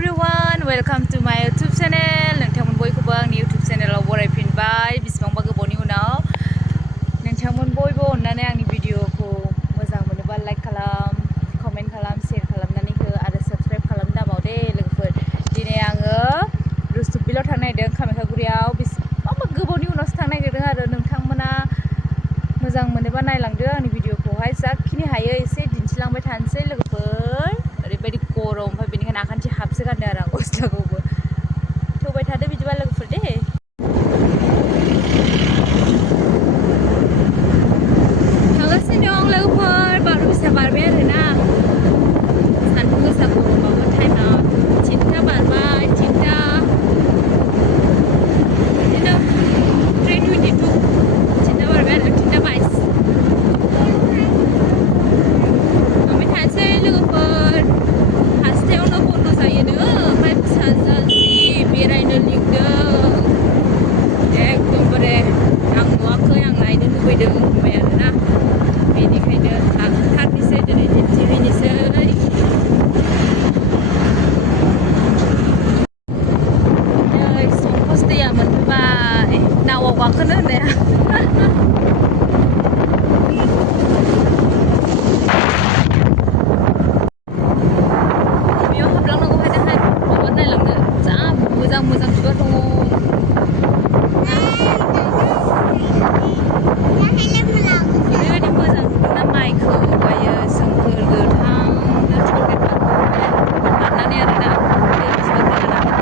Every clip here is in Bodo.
everyone, welcome to my YouTube channel. नोंथांमोन बयखौबो आंनि YouTube channelआव बरायफिनबाय बेसेबांबा गोबावनि उनाव नोंथांमोन बयबो अननानै आंनि भिडिअखौ मोजां मोनोबा लाइक खालाम, कमेन्ट खालाम, शेयार खालामनानै हो आरो साबस्क्राइब खालामनो दाबाव दे लोगोफोर। दिनै आङो रुस्तुकबिलाव थांनो नागिरदों कामाख्यागुरियाव बेसेबांबा गोबावनि उनावसो थांनो नागिरदों आरो नोंथांमोना मोजां मोनोबा नायलांदो आंनि भिडिअखौहाय जाखिनि हायो एसे दिन्थिलांबाय थानोसै लोगोफोर। ओरैबायदि गरम ओमफ्राय बेनिखायनो आखान्थि हाबसो गानदों आरो आं गस्लाखौबो। थौबाय थादो बिदिबा लोगोफोर दे। थांगासिनो दं लोगोफोर, 12 बारबाय आरोना सान्दुं गोसा गरमबाबो टाइमा 3टा बारबाय, 3टा बिदिनो 3:22 3टा बारबाय आरो 3टा 22 थांबाय थानोसै लोगोफोर। 5टायावनो बन्द' जायोनो ओमफ्राय फिसाजोआ जि बेरायनो लिंदों एकदमबारे आं नुवाखै आं नायनो लुबैदों होनबाय आरोना बेनिखायनो थांथारनोसै दिनै दिन्थिहैनोसै। नै संकस दैया मोनफैबाय नावआव गाखोनो होननाया मोजां मोजां बिबार दङ। ओरैबायदि मोजां नुदोंना माइखौ ओमफ्रायो सोमखोर गोथां टलगेट बारनानै आरोना दै बिबार गोनाङा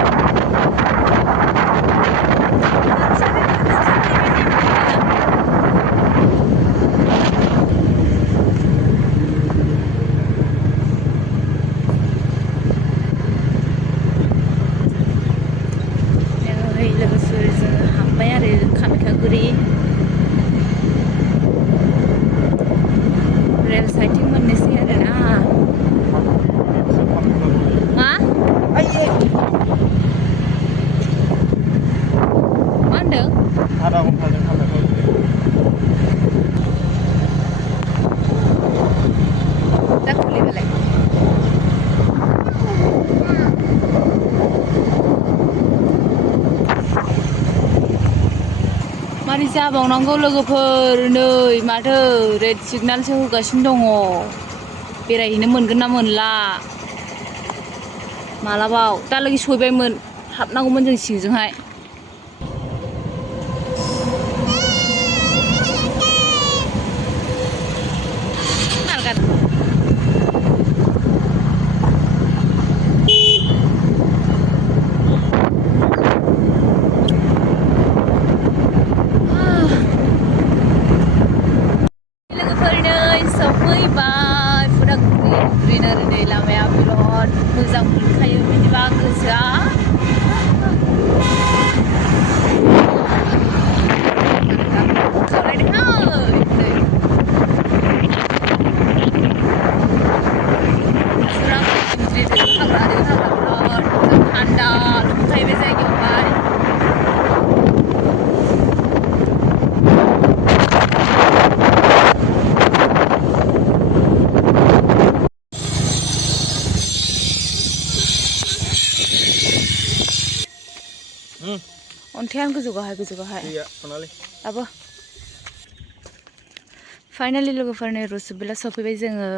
लोगोफोर जोङो हाबबाय आरो कामाख्यागुरि रेल साइथिं मोननोसै आरोना। मा होनदों? आधा घन्टाजों कामाख्यागुरि जाखुलि बेलाय मारै जाबावनांगौ लोगोफोर, नै माथो रेड सिगनालसो होगासिनो दङ। बेरायहैनो मोनगोन ना मोनला मालाबाव दालागै सहैबायमोन, हाबनांगौमोन जों सिंजोंहाय। सफैबाय फुरा ग्रिन आरो नै लामाया बिराद मोजां मोनखायो बिदिबा गोसोआ। थान्दा लुखायो बे जायगायावहाय। अन्थायानो गोजौ गाहाय दाबो। फाइनालि लोगोफोर नै रुस्तुकबिलाव सफैबाय जोङो।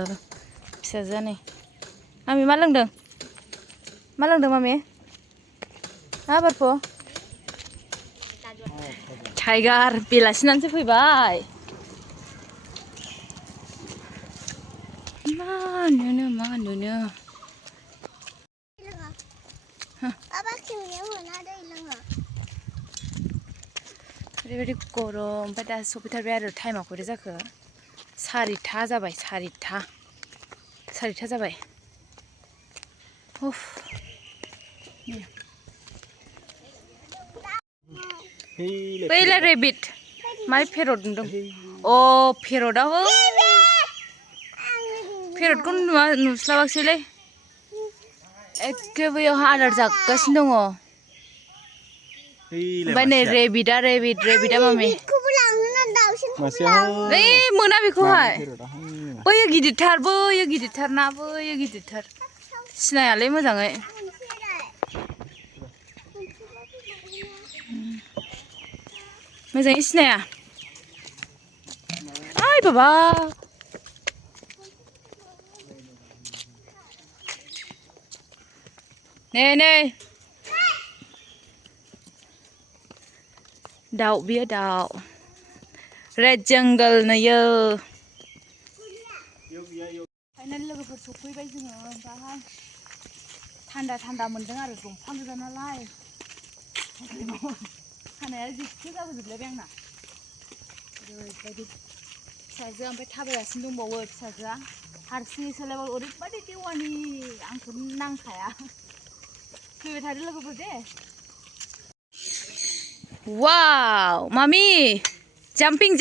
फिसाजोआ नै मामि मा लोंदों? मा लोंदों मामि? मा बारफ' टाइगार बेलासिनानैसो फैबाय। मा नुनो ओरैबायदि गरम ओमफ्राय दा सफैथारबाय आरो टाइमा खयथा जाखो? 4टा जाबाय, 4टा जाबाय। बैलाय रेबिट माय पेरट नुदों। अ पेरटआ पेरटखौ नुस्लाबाखैसैलै एखे बैयावहा आदार जागासिनो दङ। ओमफ्राय नै रेबिटआ मामि ओइ मोना बेखौहाय बैयो गिदिरथार ना बैयो गिदिरथार सिनायालै मोजाङै। मोजाङै सिनाया आय बाबा नै दाउ बियो दाउ रेड जंगल नुयो फाइनाल लोगोफोर सफैबाय जोङो ओमफ्राय थान्दा मोन्दों आरो दंफां गोजा नालाय खानाया जिसो जाबोजोबलायबाय आंना ओरैबायदि फिसाजोआ ओमफ्राय थाबायगासिनो दंबावो फिसाजोआ हारसिङैसोलाय ओरैबायदि देवानि आंखौ नांखाया फैबाय थादो लोगोफोर दे वाव मामि जाम्पिं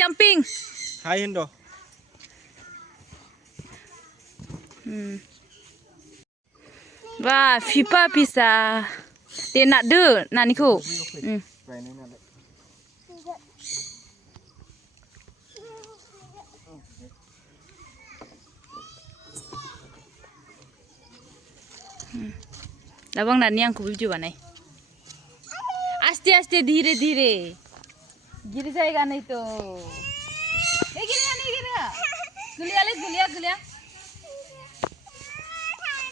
हाय होनद' बा फिफा फिसा दे नादो नानिखौ दाबो आंनानि आंखौ भिडिअ बानाय आस्ते धीरे गिर जाएगा नहीं तो ए गिरेगा गलिया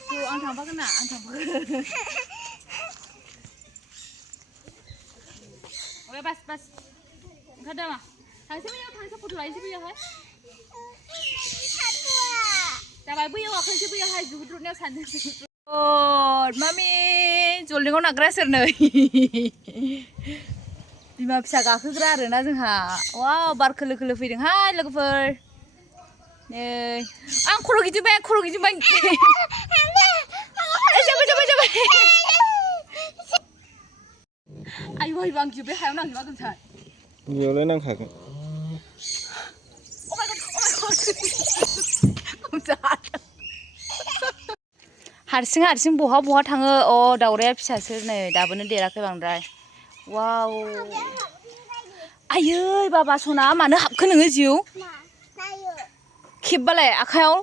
तो आं थांफागोन ना आं थांफागोन ओमफ्राय बास ओंखारदो नामा थांसै फट' लायनोसै बैयावहाय जाबाय बैयाव आखायसै बैयावहाय जुहुद्रुनायाव सानदों मामि जलदिङाव नाग्रा सोर नै बिमा फिसा गाखोग्रा आरोना जोंहा वाव बार खोलो फैदोंहाय लोगोफोर नै आं खर' गिदिंबाय जाबाय आयु आं गिबाय हायाव नांहैबा गोमसार बेयावलाय नांखागोन हारसिं बहा थाङो अ दाउराया फिसासो नै दाबोनो देराखै बांद्राय वाव आयै बाबा सना मानो हाबखो नोङो जिउ खेबबालाय आखायाव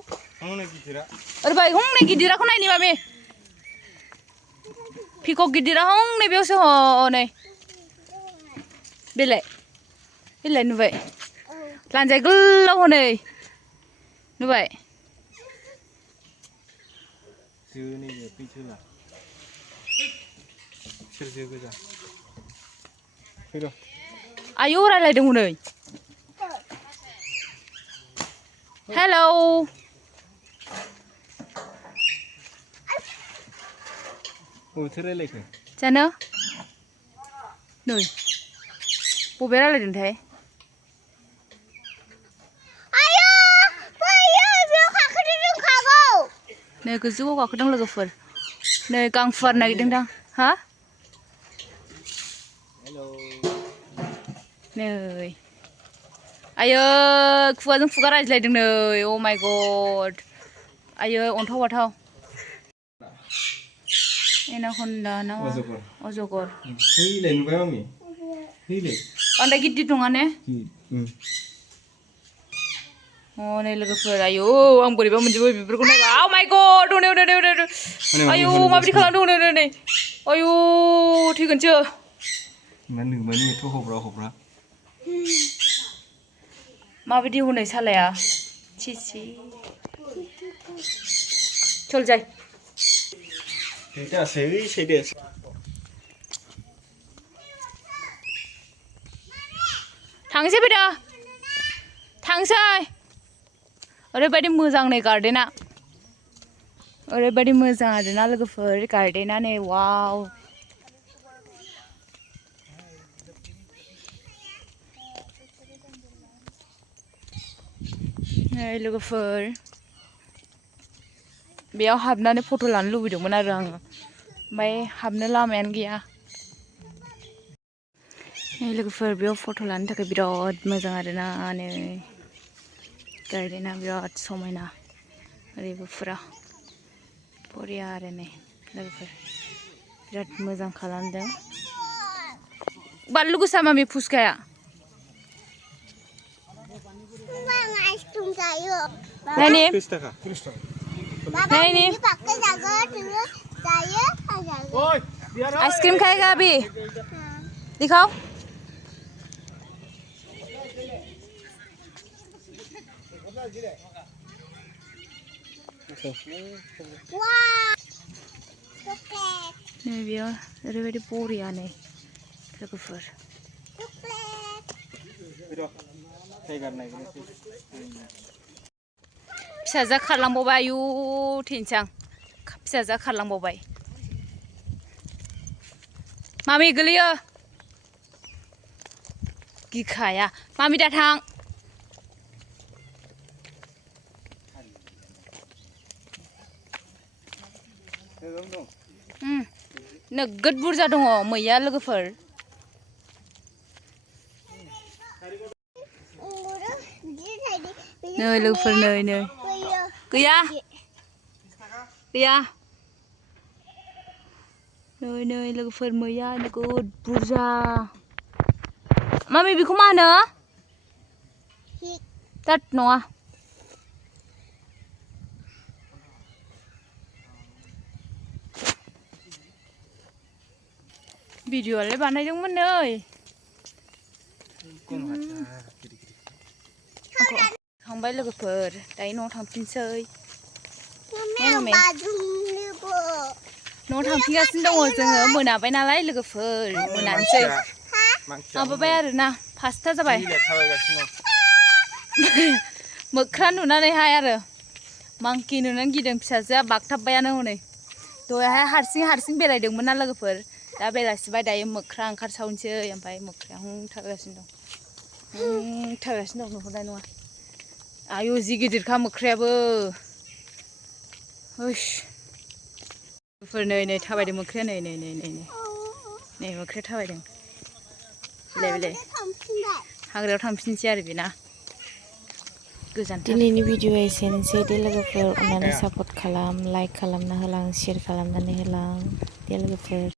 ओरैबाय हंनै गिदिराखौ नायनि मामि पिकक गिदिरा हंनै बेयावसो हनै बेलाय नुबाय लानजाय गोलाव हनै नुबाय आयौ रायलायदों हनै हेलौ रायलायखो जानो नै बबे रायलायदोंथाय नै गोजौआव गाखोदों लोगोफोर नै गां फुवार नागिरदोंदां हा नै आयै खुगाजों खुगा रायज्लायदों नै अ माय गड आयै अन्थाव बाथाव एनाकन्डा ना मा अजगर हैलाय नुबाय मामि हैलाय बांद्राय गिदिर नङा ने नै लोगोफोर आयौ आं बोरैबा मोनजोबो बेफोरखौ नायबा अ माय गड नै आयौ माबायदि खालामदों नै आयौ थैगोनसो मानो एथ' हब्रा माबायदि हनै सालाया छि चल जाय थांसै फैदो थांसै ओरैबायदि मोजां नै गार्डेना ओरैबायदि मोजां आरोना लोगोफोर गार्डेना नै वाव नै लोगोफोर बेयाव हाबनानै फट' लानो लुबैदोंमोन आरो आङो ओमफ्राय हाबनो लामायानो गैया नै लोगोफोर बेयाव फट' लानो थाखाय बिराद मोजां आरोना नै गार्डेना बिराद समायना ओरैबो फुरा बरिया आरो नै लोगोफोर बिराद मोजां खालामदों बानलु गोसा मामि फुसखाया नायनि आइसक्रीम खाएगा अभी दिखाओ नै बेयो ओरैबायदि बरिया नै लोगोफोर फिसाजोआ खारलांबावबाय आयु थैनोसै आं फिसाजोआ खारलांबावबाय मामि गोलैयो गिखाया मामि दा थां नोगोद बुरजा दङ मैया लोगोफोर नै लोगोफोर नै गैया गैया नै लोगोफोर मैया नोगोद बुरजा मामि बेखौ मा होनो दात नङा भिडिअ'आलाय बानायदोंमोन नै थांबाय लोगोफोर दायो न'आव थांफिनसै न'आव थांफिनगासिनो दङ जोङो मोनाबाय नालाय लोगोफोर मोनानोसै माबाबाय आरोना 5था जाबाय मोख्रा नुनानैहाय आरो मांकि नुनानै गिदों फिसाजोआ बागथाबबायानो हनै दहायहाय हारसिं बेरायदोंमोन ना लोगोफोर दा बेलासिबाय दायो मोख्रा ओंखारसावनोसै ओमफ्राय मोख्राया थागासिनो दं नुहुरनाय नङा आयु जि गिदिरखा मोख्रायाबो नै थाबायदों मोख्राया नै मोख्राया थाबायदों बिलाय हाग्रायाव थांफिनसै आरो बेना गोजानथार दिनैनि भिडिअ'आ एसेनोसै दे लोगोफोर अननानै सापर्ट खालाम लाइक खालामना होलां शेयार खालामनानै होलां दे लोगोफोर